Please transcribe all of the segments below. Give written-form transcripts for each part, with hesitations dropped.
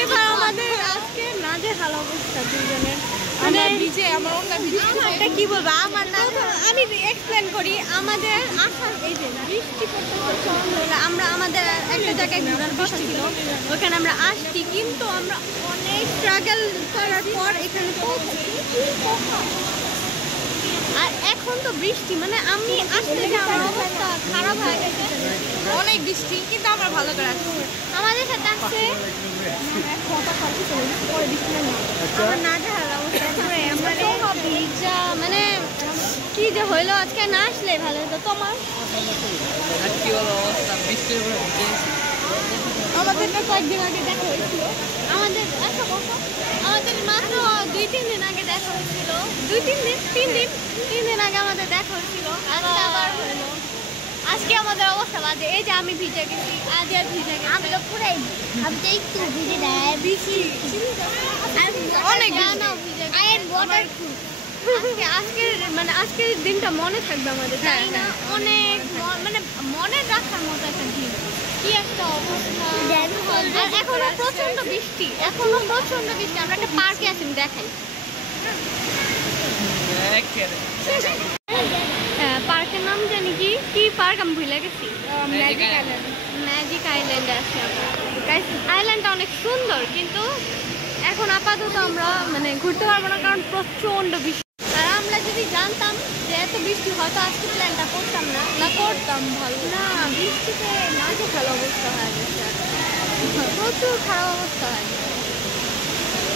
এবার আমাদের আজকে নাজেহাল অবস্থা দুজনের। মানে এটা কি বলবো, আমার না আমি এক্সপ্লেন করি। আমাদের আসার এই যে বৃষ্টি পড়তে আমরা আমাদের একটা জায়গায় ঘোরার কথা ছিল, ওখানে আমরা আসছি, কিন্তু আমরা অনেক স্ট্রাগল করার পর এখানে পৌঁছেছি। আর এখন তো বৃষ্টি, মানে আমি আসতে যে আমার অবস্থা খারাপ হয়ে গেছে, অনেক বৃষ্টি, কিন্তু আমরা ভালো করে আসছি। আমাদের সাথে আসছে আমার নাজেহাল অবস্থা, ভিজা, মানে কি যে হইলো, আজকে না আসলে ভালো হতো। তোমার আমাদের কয়েকদিন আগে দেখা হয়েছিল, আমাদের মাত্র 2-3 দিন আগে দেখা হয়েছিল, 3 দিন আগে আমাদের দেখা হয়েছিল, আবার হলো। আজকে আমাদের অবস্থা বাজে, এই যে আমি ভিজে গেছি, আজ আর ভিজে গেছি, আমি তো পুরাই, আমি তো একটু ভিজে না, বেশি অনেক ভিজে আজকের দিনটা মনে থাকবে আমাদের, তাই না? অনেক মানে মনে রাখার মতো একটা দিন। কি একটা অবস্থা, এখনো প্রচন্ড বৃষ্টি, আমরা একটা পার্কে আছি, আমি দেখাই। পার্কের নাম জানি কি পার্ক আমি ভুলে গেছি, ম্যাজিক আইল্যান্ডে আছি আমরা। আইল্যান্ডটা অনেক সুন্দর, কিন্তু এখন আপাতত আমরা মানে ঘুরতে পারবো না, কারণ প্রচন্ড বৃষ্টি। আর আমরা যদি জানতাম যে এত বৃষ্টি, হয়তো আজকে প্ল্যানটা করতাম না, করতাম ভালো না। বৃষ্টিতে নাজেহাল অবস্থা হয়ে গেছে, প্রচুর খারাপ অবস্থা হয়ে গেছে।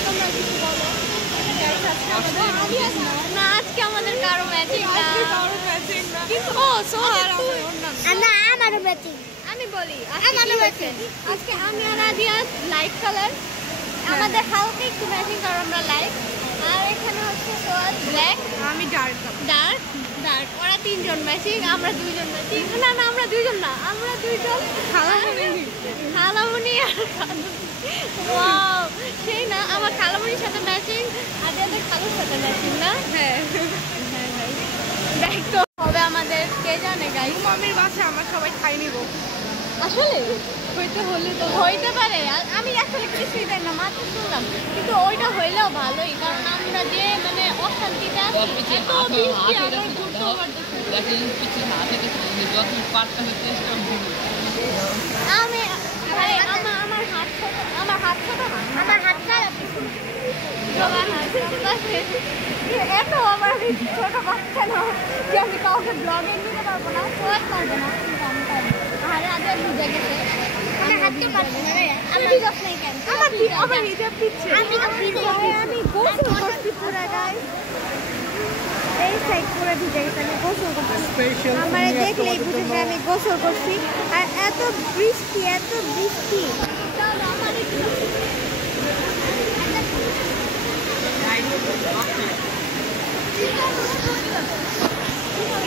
তোমরা কিছু বলো না, আজকে আমাদের কারো ম্যাচিং না, কিন্তু আমারও ম্যাচিং। আমি বলি আজকে আমি আর আদিয়া লাইট কালার, আমাদের হালকা একটু ম্যাচিং, কারণ আমরা লাইট। আর এখানে হচ্ছে ব্ল্যাক, আমি ডার্ক। ওরা 3 জন ম্যাচিং, আমরা 2 জন ম্যাচিং। না আমরা 2 জন না, আমরা 2 জন খালামণি আর ওয়াও, সেই না, আমার খালামণির সাথে ম্যাচিং, আদিয়াদের খালুর সাথে ম্যাচিং না? হ্যাঁ ভাই, দেখ তো হবে আমাদের, কে জানে গাই। মামির বাসা আমার সবাই খাই নিব, আসলে হইতে পারে। আমি আসলে কিছুই জানি না, মাত্র শুনলাম, কিন্তু ওইটা হইলেও ভালোই, কারণ আমরা যে মানে অশান্তিটা আমি আমার হাত ছোট না, আমার হাত খারাপ, এত আমার ছোট বাচ্চা না যে আমি কাউকে ব্লগে নিতে পারবো না, পারবো না। আরে আগে বুঝে গেছে, আমি গোসল করছি পুরা গাইস, এই সাইড পুরো ভিজে গেছে, আমি গোসল করছি, আমার দেখলেই বুঝে যায় আমি গোসল করছি। আর এত বৃষ্টি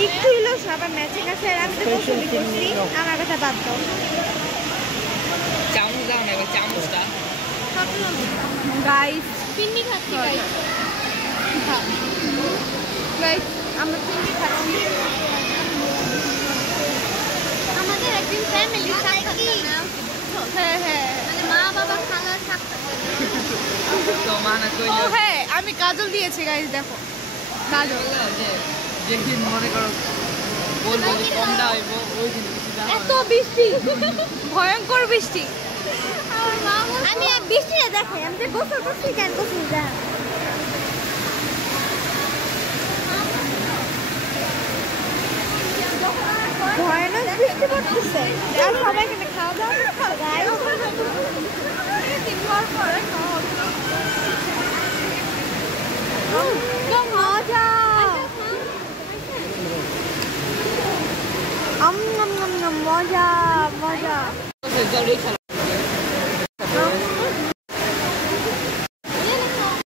একটু হলো সবার ম্যাচিং আছে, আর আমি তো গোসলই করছি, আমার কথা বাদ দাও। গাইস পিন্নি খাচ্ছি, গাইস আমরা পিন্নি খাচ্ছি। আমাদের একদিন ফ্যামিলি সাক্ষাৎকার না, হ্যাঁ মানে মা বাবা খালা সাক্ষাৎকার। ও হ্যাঁ, আমি কাজল দিয়েছি গাইস, দেখো কাজল। মনে করো এত বৃষ্টি, ভয়ঙ্কর বৃষ্টি, আমি বৃষ্টিতে দেখে আমি যে গোসল করছি, কেন গোসল যা ভয়ানক বৃষ্টি পড়তেছে, আর সবাই এখানে খাওয়া দাওয়া মজা। মজা